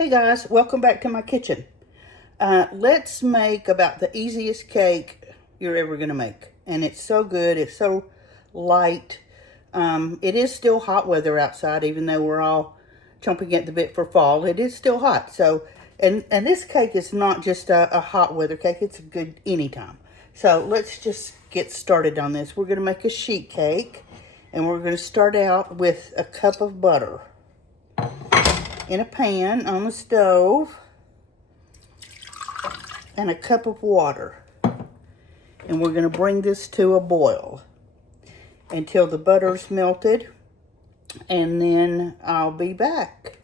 Hey guys, welcome back to my kitchen. Let's make about the easiest cake you're ever going to make. And it's so good, it's so light. It is still hot weather outside, even though we're all chomping at the bit for fall. It is still hot. So, and this cake is not just a hot weather cake, it's good anytime. So let's just get started on this. We're going to make a sheet cake, and we're going to start out with a cup of butter in a pan on the stove, and a cup of water. And we're going to bring this to a boil until the butter's melted, and then I'll be back.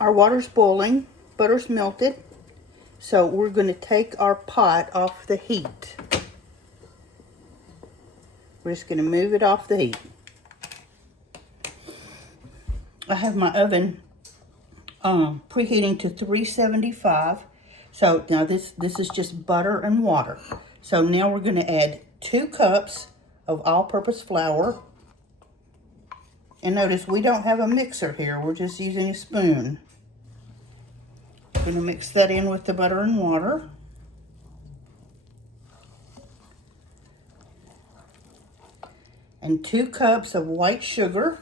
Our water's boiling, butter's melted, so we're going to take our pot off the heat. We're just going to move it off the heat. I have my oven preheating to 375. So now this is just butter and water. So now we're going to add 2 cups of all-purpose flour. And notice we don't have a mixer here. We're just using a spoon. I'm going to mix that in with the butter and water. And 2 cups of white sugar.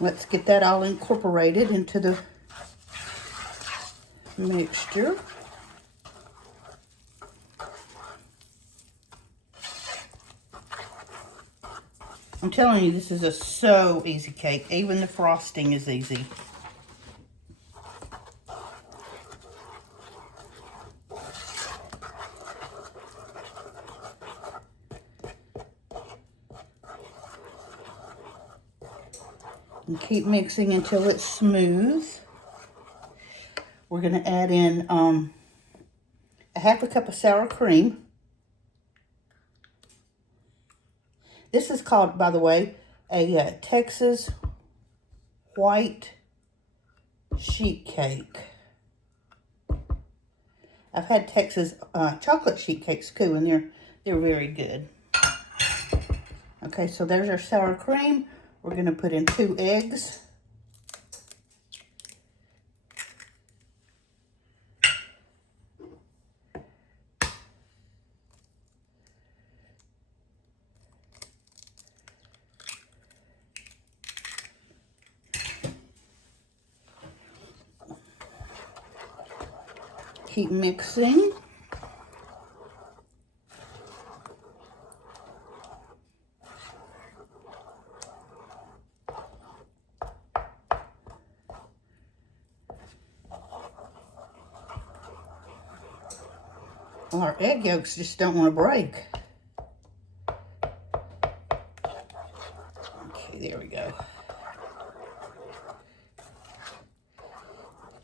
Let's get that all incorporated into the mixture. I'm telling you, this is a so easy cake. Even the frosting is easy. And keep mixing until it's smooth. We're going to add in a half a cup of sour cream. This is called, by the way, a Texas white sheet cake. I've had Texas chocolate sheet cakes too, and they're very good. Okay, so there's our sour cream. We're going to put in 2 eggs. Keep mixing. Well, our egg yolks just don't want to break. Okay, there we go.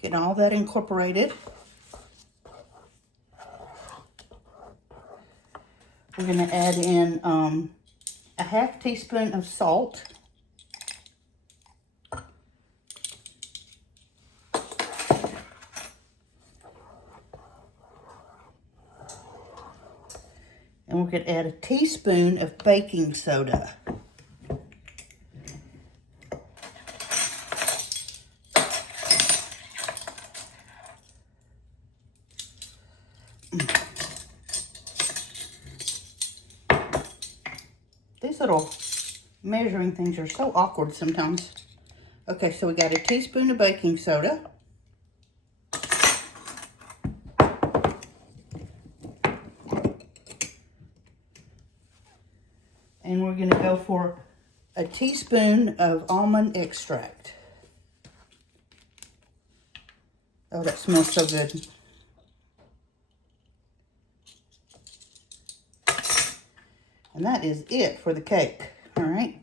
Get all that incorporated. We're going to add in a half teaspoon of salt. And we're going to add a teaspoon of baking soda. These little measuring things are so awkward sometimes. Okay, so we got a teaspoon of baking soda. And we're going to go for a teaspoon of almond extract. Oh, that smells so good. And that is it for the cake. All right.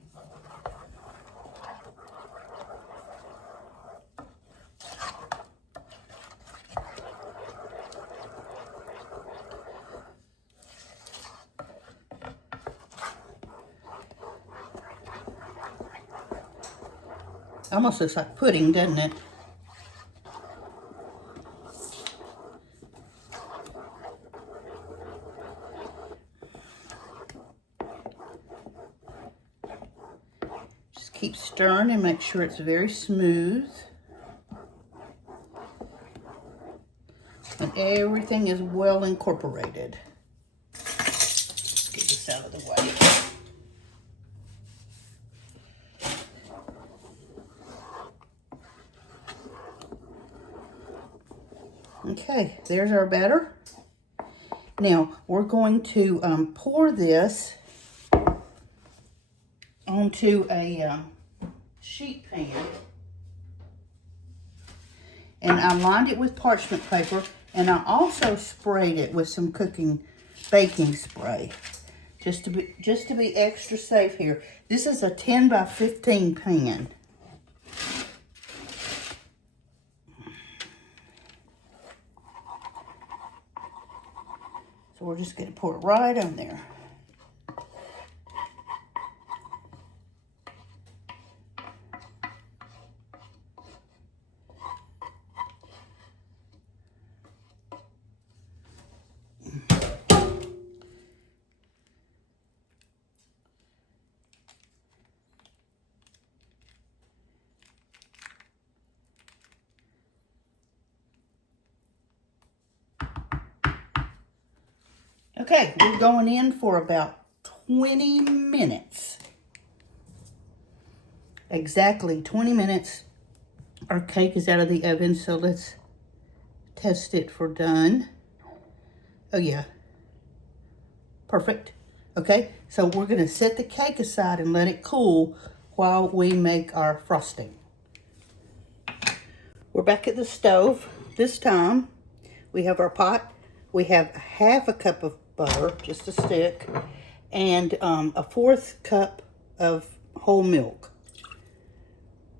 Almost looks like pudding, doesn't it? Keep stirring and make sure it's very smooth. And everything is well incorporated. Let's get this out of the way. Okay, there's our batter. Now, we're going to pour this onto a sheet pan. And I lined it with parchment paper, and I also sprayed it with some baking spray, just to be extra safe here. This is a 10 by 15 pan. So we're just going to pour it right on there. Okay, we're going in for about 20 minutes. Exactly 20 minutes. Our cake is out of the oven, so let's test it for done. Oh yeah, perfect. Okay, so we're gonna set the cake aside and let it cool while we make our frosting. We're back at the stove. This time, we have our pot. We have half a cup of butter, just a stick, and a 1/4 cup of whole milk.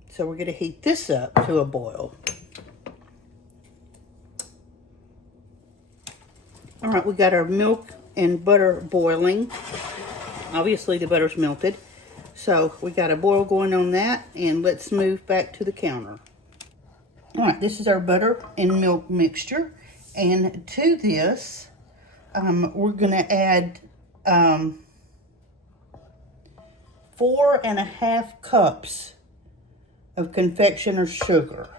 So we're going to heat this up to a boil. All right, we got our milk and butter boiling. Obviously, the butter's melted. So we got a boil going on that, and let's move back to the counter. All right, this is our butter and milk mixture. And to this, we're going to add 4½ cups of confectioner's sugar.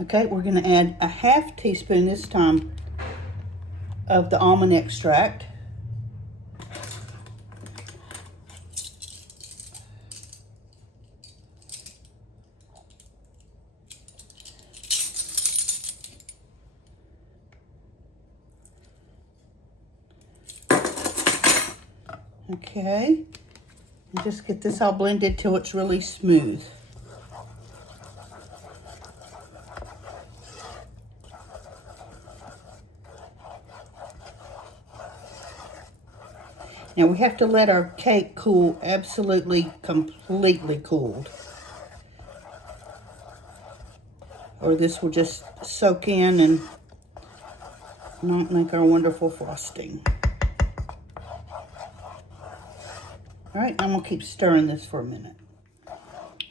Okay, we're going to add a 1/2 teaspoon this time of the almond extract. Okay, and just get this all blended till it's really smooth. Now we have to let our cake cool absolutely, completely cooled, or this will just soak in and not make our wonderful frosting. All right, I'm gonna keep stirring this for a minute. All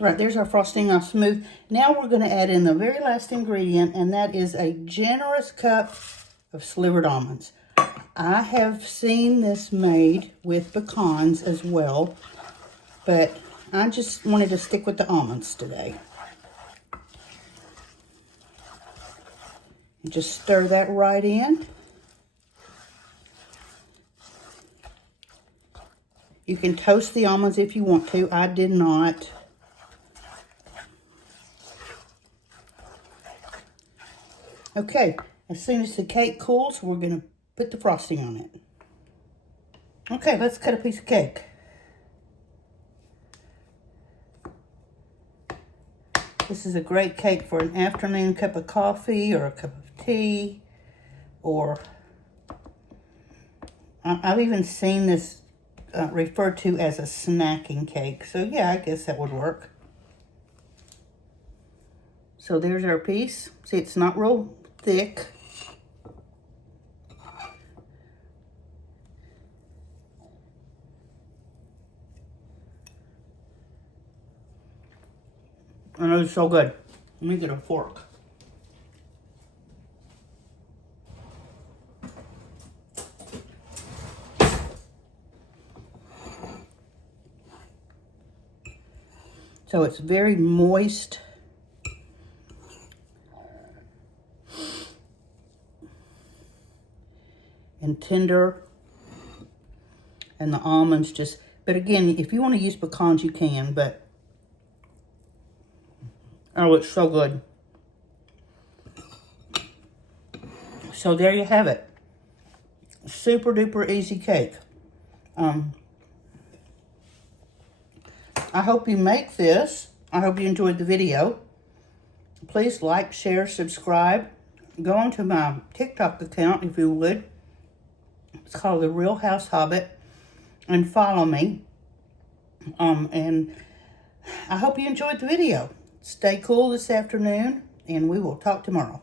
right, there's our frosting now smooth. Now we're gonna add in the very last ingredient, and that is a generous cup of slivered almonds. I have seen this made with pecans as well, but I just wanted to stick with the almonds today. And just stir that right in. You can toast the almonds if you want to. I did not. Okay, as soon as the cake cools, we're going to put the frosting on it. Okay, let's cut a piece of cake. This is a great cake for an afternoon cup of coffee or a cup of tea, or I've even seen this referred to as a snacking cake. So yeah, I guess that would work. So there's our piece. See, it's not real thick. And it was so good. Let me get a fork. So it's very moist. And tender. And the almonds just, but again, if you want to use pecans, you can, but oh, it's so good. So there you have it. Super duper easy cake. I hope you make this. I hope you enjoyed the video. Please like, share, subscribe. Go onto my TikTok account if you would. It's called The Real House Hobbit. And follow me. And I hope you enjoyed the video. Stay cool this afternoon, and we will talk tomorrow.